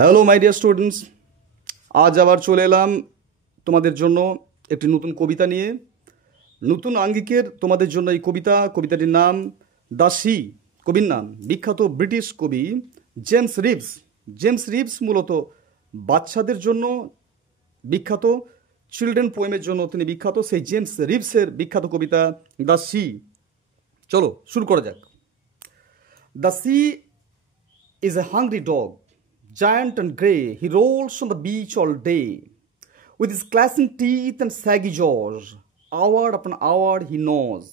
Hello my dear students, আজ আবার চলে এলাম তোমাদের জন্য একটি নতুন কবিতা নিয়ে। নতুন আঙ্গিকের তোমাদের জন্য এই কবিতাটির নাম দ্য সি। কবির নাম বিখ্যাত ব্রিটিশ কবি জেমস রিভস। জেমস রিভস মূলত বাচ্চাদের জন্য বিখ্যাত, চিলড্রেন পোয়েমের জন্য তিনি বিখ্যাত। সেই জেমস রিভসের বিখ্যাত কবিতা দ্য সি। চলো শুরু করা যাক। The sea is a hungry dog, giant and grey. He rolls on the beach all day. With his clashing teeth and saggy jaws, hour upon hour he gnaws.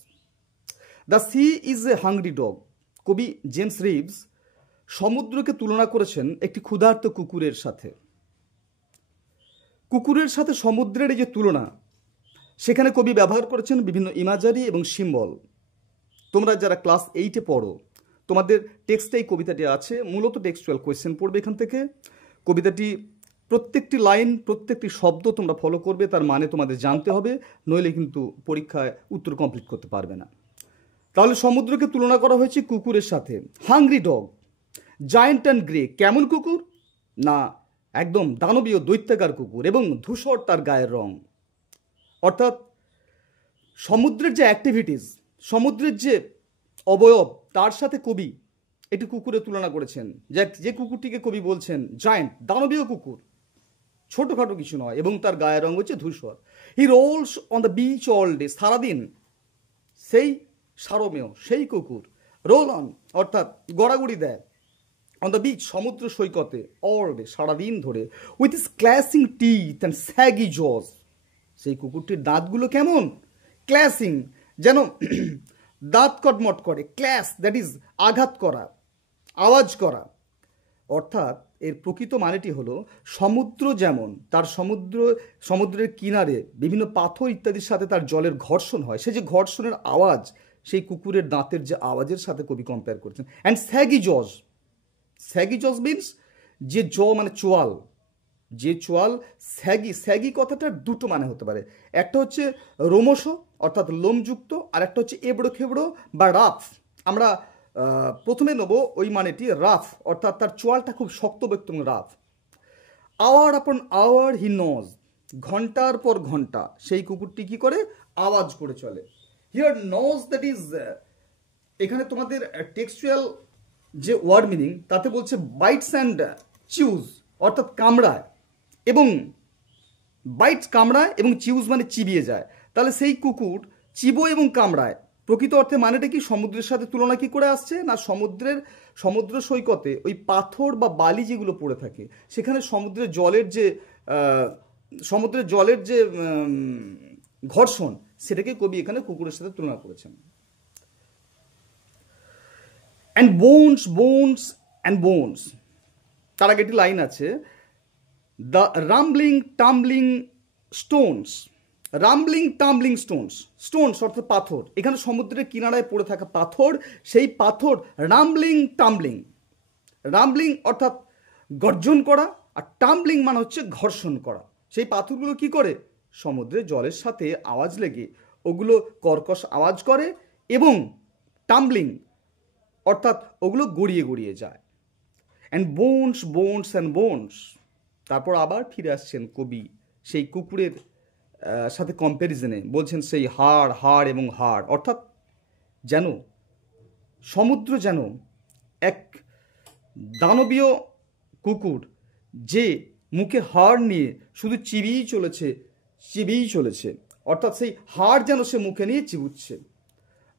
The sea is a hungry dog. কবি James Reeves সমুদ্রকে তুলনা করেছেন একটি ক্ষুধার্ত কুকুরের সাথে। কুকুরের সাথে সমুদ্রের এই যে তুলনা, সেখানে কবি ব্যবহার করেছেন বিভিন্ন ইমাজারি এবং সিম্বল। তোমরা যারা ক্লাস 8-এ পড়ো, তোমাদের টেক্সটে এই কবিতাটি আছে। মূলত টেক্সচুয়াল কোয়েশ্চেন পড়বে এখান থেকে। কবিতাটি প্রত্যেকটি লাইন, প্রত্যেকটি শব্দ তোমরা ফলো করবে, তার মানে তোমাদের জানতে হবে, নইলে কিন্তু পরীক্ষায় উত্তর কমপ্লিট করতে পারবে না। তাহলে সমুদ্রকে তুলনা করা হয়েছে কুকুরের সাথে। Hungry dog, giant and grey, কেমন কুকুর? না, একদম দানবীয় দৈত্যাকার কুকুর, এবং ধূসর তার গায়ের রং। অর্থাৎ সমুদ্রের যে অ্যাক্টিভিটিস, সমুদ্রের যে অবয়ব, তার সাথে কবি একটি কুকুরের তুলনা করেছেন। যে কুকুরটিকে কবি বলছেন জায়েন্ট, দানবীয় কুকুর, ছোটোখাটো কিছু নয়, এবং তার গায়ের রঙ হচ্ছে ধূসর। He rolls on the beach all day, সারাদিন সেই সারমেয় সেই কুকুর রোল অন অর্থাৎ গড়াগড়ি দেয়, অন দ্য বিচ সমুদ্র সৈকতে, অল ডে সারাদিন ধরে, with his clashing teeth and shaggy jaws. সেই কুকুরটির দাঁতগুলো কেমন? ক্ল্যাসিং, যেন দাঁত কটমট করে। ক্ল্যাশ, দ্যাট ইজ আঘাত করা, আওয়াজ করা। অর্থাৎ এর প্রকৃত মানেটি হলো সমুদ্র যেমন তার সমুদ্রের কিনারে বিভিন্ন পাথর ইত্যাদির সাথে তার জলের ঘর্ষণ হয়, সে যে ঘর্ষণের আওয়াজ সেই কুকুরের দাঁতের যে আওয়াজের সাথে কবি কম্পেয়ার করেছেন। অ্যান্ড স্যাগি জজ, স্যাগি জজ মিনস যে মানে চোয়াল, যে চোয়াল। স্যাগি কথাটার দুটো মানে হতে পারে, একটা হচ্ছে রোমশ অর্থাৎ লোমযুক্ত, আর একটা হচ্ছে এবড়ো খেবড়ো বা রাফ। আমরা প্রথমে নেব ওই মানেটি, রাফ অর্থাৎ তার চোয়ালটা খুব শক্তপোক্ত এবং রাফ। আওয়ার আপন আওয়ার হি নজ, ঘন্টার পর ঘন্টা সেই কুকুরটি কি করে? আওয়াজ করে চলে। হিয়ার নজ, দ্যাট ইজ, এখানে তোমাদের টেক্সচুয়াল যে ওয়ার্ড মিনিং তাতে বলছে বাইটস অ্যান্ড চিউজ, অর্থাৎ কামড়ায়, এবং বাইটস কামড়ায় এবং চিউজ মানে চিবিয়ে যায়। তাহলে সেই কুকুর চিবো এবং কামড়ায়, প্রকৃত অর্থে মানেটা কি? সমুদ্রের সাথে তুলনা কি করে আসছে না, সমুদ্র সৈকতে ওই পাথর বা বালি যেগুলো পড়ে থাকে, সেখানে সমুদ্রের জলের যে ঘর্ষণ, সেটাকে কবি এখানে কুকুরের সাথে তুলনা করেছেন। And bones, bones and bones, তার আগে একটি লাইন আছে, the rumbling tumbling Stones. Rumbling tumbling Stones, Stones অর্থাৎ পাথর, এখানে সমুদ্রের কিনারায় পড়ে থাকা পাথর, সেই পাথর রাম্বলিং টাম্বলিং। রাম্বলিং অর্থাৎ গর্জন করা, আর টাম্বলিং মানে হচ্ছে ঘর্ষণ করা। সেই পাথরগুলো কি করে? সমুদ্রের জলের সাথে আওয়াজ লেগে ওগুলো কর্কশ আওয়াজ করে, এবং টাম্বলিং অর্থাৎ ওগুলো গড়িয়ে গড়িয়ে যায়। And bones, bones and bones, তারপর আবার ফিরে আসছেন কবি সেই কুকুরের সাথে কম্প্যারিজনে, বলছেন সেই হাড় এবং হাড়, অর্থাৎ যেন সমুদ্র যেন এক দানবীয় কুকুর, যে মুখে হাড় নিয়ে শুধু চিবিয়েই চলেছে, অর্থাৎ সেই হাড় যেন সে মুখে নিয়ে চিবুচ্ছে।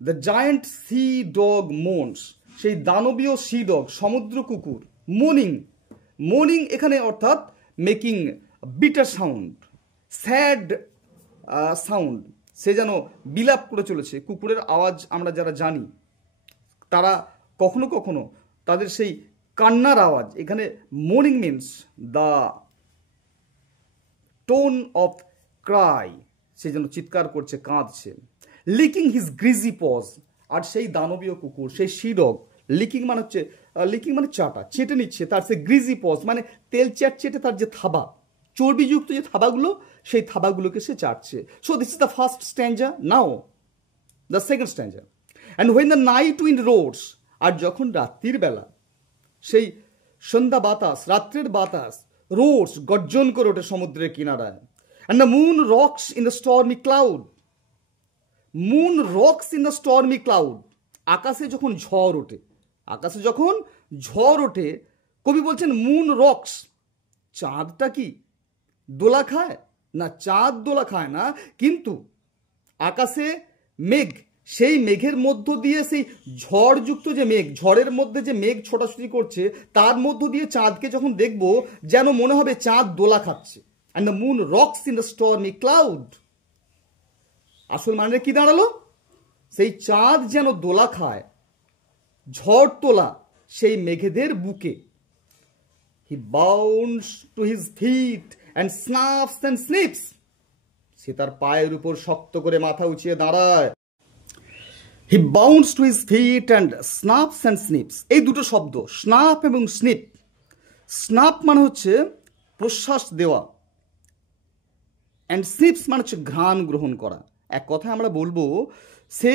The giant sea dog moans, সেই দানবীয় সি ডগ সমুদ্র কুকুর, মোনিং এখানে অর্থাৎ making bitter sound, sad sound, সে যেন বিলাপ করে চলেছে। কুকুরের আওয়াজ আমরা যারা জানি, তারা কখনো কখনো তাদের সেই কান্নার আওয়াজ, এখানে মোর্নিং means the tone of cry, সে যেন চিৎকার করছে, কাঁদছে। লিকিং হিজ গ্রিজি পজ, আর সেই দানবীয় কুকুর, সেই শিডগ, লিকিং মানে চাটা, চেটে নিচ্ছে তার সেই গ্রিজি পজ, মানে তেল চেটে তার যে থাবা, চর্বিযুক্ত যে থাবাগুলো, সেই থাবাগুলোকে সে চাটছে। So this is the first stanza. Now the second stanza. And when the night wind roars, আর যখন রাত্রির বেলা সেই সন্ধ্যা বাতাস, রাত্রের বাতাস রোডস গর্জন করে ওঠে সমুদ্রের কিনারায়। And the moon rocks in the stormy cloud, moon rocks in the stormy cloud, আকাশে যখন ঝড় ওঠে, আকাশে যখন ঝড় ওঠে, কবি বলছেন মুন রক্স, চাঁদটা কি দোলা খায় না? চাঁদ দোলা খায় না, কিন্তু আকাশে মেঘ, সেই মেঘের মধ্য দিয়ে সেই ঝড়যুক্ত যে মেঘ, ঝড়ের মধ্যে যে মেঘ ছোটাছুটি করছে, তার মধ্য দিয়ে চাঁদকে যখন দেখব যেন মনে হবে চাঁদ দোলা খাচ্ছে। And the moon rocks in the stormy cloud, আসল মানে কি দাঁড়ালো? সেই চাঁদ যেন দোলা খায়, ঝড় তোলা সেই মেঘেদের বুকে। He bounds to his feet and snuffs and sniffs, সে তার পায়ের উপর শক্ত করে মাথা উঁচিয়ে দাঁড়ায়। He bounds to his feet and snuffs and sniffs, এই দুটো শব্দ স্নাপ এবং স্নিপ। স্নাপ মানে হচ্ছে প্রশ্বাস দেওয়া, অ্যান্ড স্নিপস মানে হচ্ছে ঘ্রাণ গ্রহণ করা। এক কথায় আমরা বলবো সে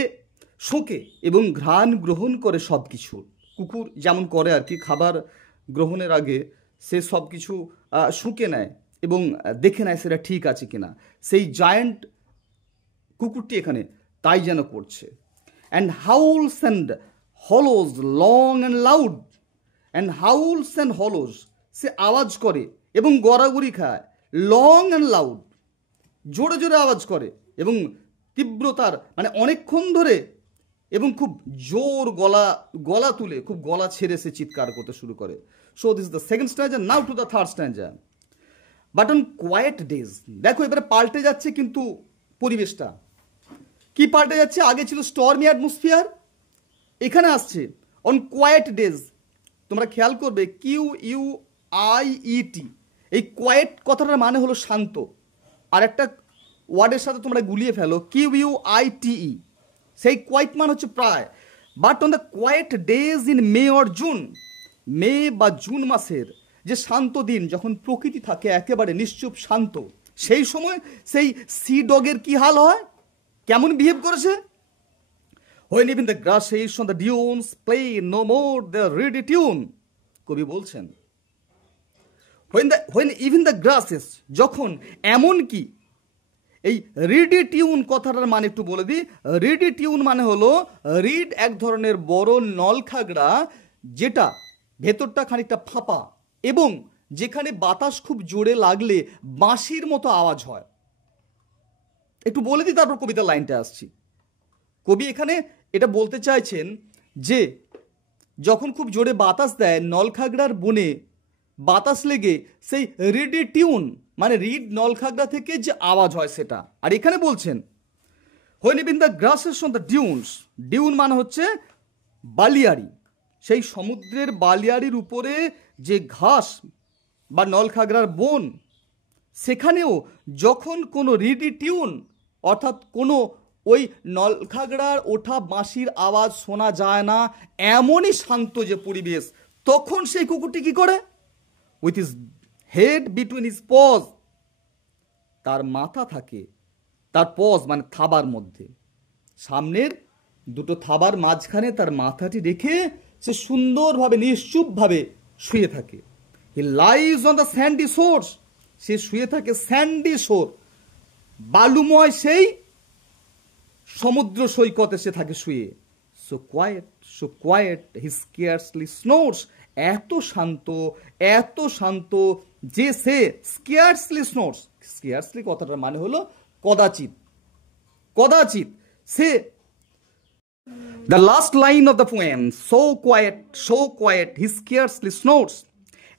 শোকে এবং ঘ্রাণ গ্রহণ করে সব কিছু। কুকুর যেমন করে আর কি, খাবার গ্রহণের আগে সে সব কিছু শুঁকে নেয় এবং দেখে নেয় সেটা ঠিক আছে কিনা। সেই জায়ান্ট কুকুরটি এখানে তাই যেন করছে। And howls and hollos long and loud, and howls and hollos, সে আওয়াজ করে এবং গড়াগড়ি খায়। লং অ্যান্ড লাউড, জোরে জোরে আওয়াজ করে এবং তীব্রতার মানে অনেকক্ষণ ধরে এবং খুব জোর গলা তুলে খুব গলা ছেড়ে সে চিৎকার করতে শুরু করে। So this is the second stanza. Now to the third stanza. But on quiet days, দেখো এবারে পাল্টে যাচ্ছে কিন্তু পরিবেশটা। কি পাল্টে যাচ্ছে? আগে ছিল স্টর্মি অ্যাটমসফিয়ার, এখানে আসছে অন কোয়েট ডেজ। তোমরা খেয়াল করবে QUIET, এই কোয়েট কথাটার মানে হলো শান্ত। আর একটা ওয়ার্ডের সাথে তোমরা গুলিয়ে ফেলো QUITE, সেই কোয়েট মানে হচ্ছে প্রায়। But on the quiet days in May or June, May বা জুন মাসের যে শান্ত দিন, যখন প্রকৃতি থাকে একেবারে নিশ্চুপ শান্ত, সেই সময় সেই সি ডগের কি হাল হয়, কেমন বিহেভ করেছে? When even the grasses on the dunes play no more their reedy tune, কবি বলছেন when even the grasses, যখন এমন কি, এই রিডি টিউন কথাটার মানে একটু বলে দিই। রিডি টিউন মানে হলো রিড এক ধরনের বড় নলখাগড়া, যেটা ভেতরটা খানিকটা ফাঁপা এবং যেখানে বাতাস খুব জোরে লাগলে বাঁশির মতো আওয়াজ হয়। একটু বলে দিই, তারপর কবিতার লাইনটা আসছি। কবি এখানে এটা বলতে চাইছেন যে যখন খুব জোরে বাতাস দেয়, নলখাগড়ার বনে বাতাস লেগে সেই রিডি টিউন মানে রিড নলখাগড়া থেকে যে আওয়াজ হয় সেটা। আর এখানে বলছেন when even the grasses on the dunes, Dune মানে হচ্ছে বালিয়াড়ি, সেই সমুদ্রের বালিয়াড়ির উপরে যে ঘাস বা নলখাগড়ার বন, সেখানেও যখন কোনো রিডি টিউন অর্থাৎ কোনো ওই নলখাগড়ার ওঠা বাঁশির আওয়াজ শোনা যায় না, এমনই শান্ত যে পরিবেশ, তখন সেই কুকুরটি কি করে? With his head between his pause, তার মাথা থাকে তার পজ মানে থাবার মধ্যে, সামনের দুটো থাবার মাঝখানে তার মাথাটি রেখে সে সুন্দরভাবে নিশ্চুপভাবে শুয়ে থাকে। হি লাইজ অন দ্য স্যান্ডি শোর, সে শুয়ে থাকে স্যান্ডি শোর, বালুময় সেই সমুদ্র সৈকতে সে থাকে শুয়ে। So quiet he scarcely snores, এত শান্ত যে সে স্কেয়ারসলি স্নোরস, স্কেয়ারসলি কথাটার মানে হলো কদাচিৎ, see the last line of the poem, so quiet he scarcely snores,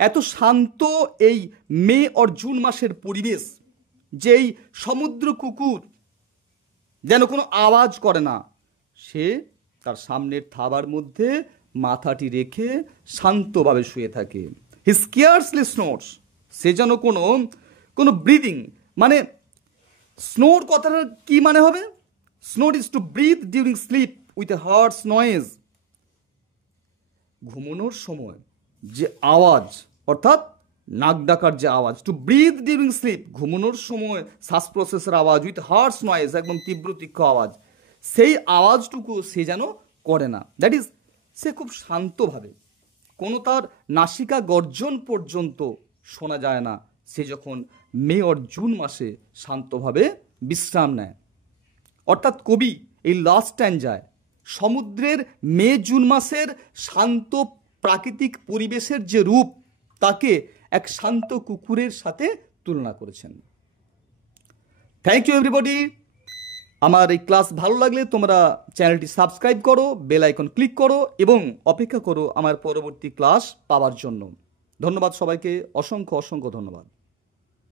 এত শান্ত এই মে অর জুন মাসের পরিবেশ, যেই সমুদ্র কুকুর যেন কোনো আওয়াজ করে না, সে তার সামনের থাবার মধ্যে মাথাটি রেখে শান্তভাবে শুয়ে থাকে। হি স্কেয়ারসলি স্নোরস, সে যেন কোনো ব্রিদিং মানে স্নোর কথাটার কি মানে হবে? Snore is to breathe during sleep with a harsh noise, ঘুমানোর সময় যে আওয়াজ অর্থাৎ নাক ডাকার যে আওয়াজ, টু ব্রিথ ডিউরিং স্লিপ, ঘুমানোর সময় শ্বাস প্রশ্বাসের আওয়াজ, উইথ হার্টস নয়েজ, একদম তীব্র তীক্ষ্ণ আওয়াজ, সেই আওয়াজটুকু সে যেন করে না। দ্যাট ইজ, সে খুব শান্তভাবে কোনো তার নাসিকা গর্জন পর্যন্ত শোনা যায় না, সে যখন মে or জুন মাসে শান্তভাবে বিশ্রাম নেয়। অর্থাৎ কবি এই লাস্ট স্ট্যাঞ্জায় সমুদ্রের মে জুন মাসের শান্ত প্রাকৃতিক পরিবেশের যে রূপ, তাকে এক শান্ত কুকুরের সাথে তুলনা করেছেন। Thank you everybody. আমার এই ক্লাস ভালো লাগলে তোমরা চ্যানেলটি সাবস্ক্রাইব করো, বেল আইকন ক্লিক করো এবং অপেক্ষা করো আমার পরবর্তী ক্লাস পাওয়ার জন্য। ধন্যবাদ সবাইকে, অসংখ্য অসংখ্য ধন্যবাদ।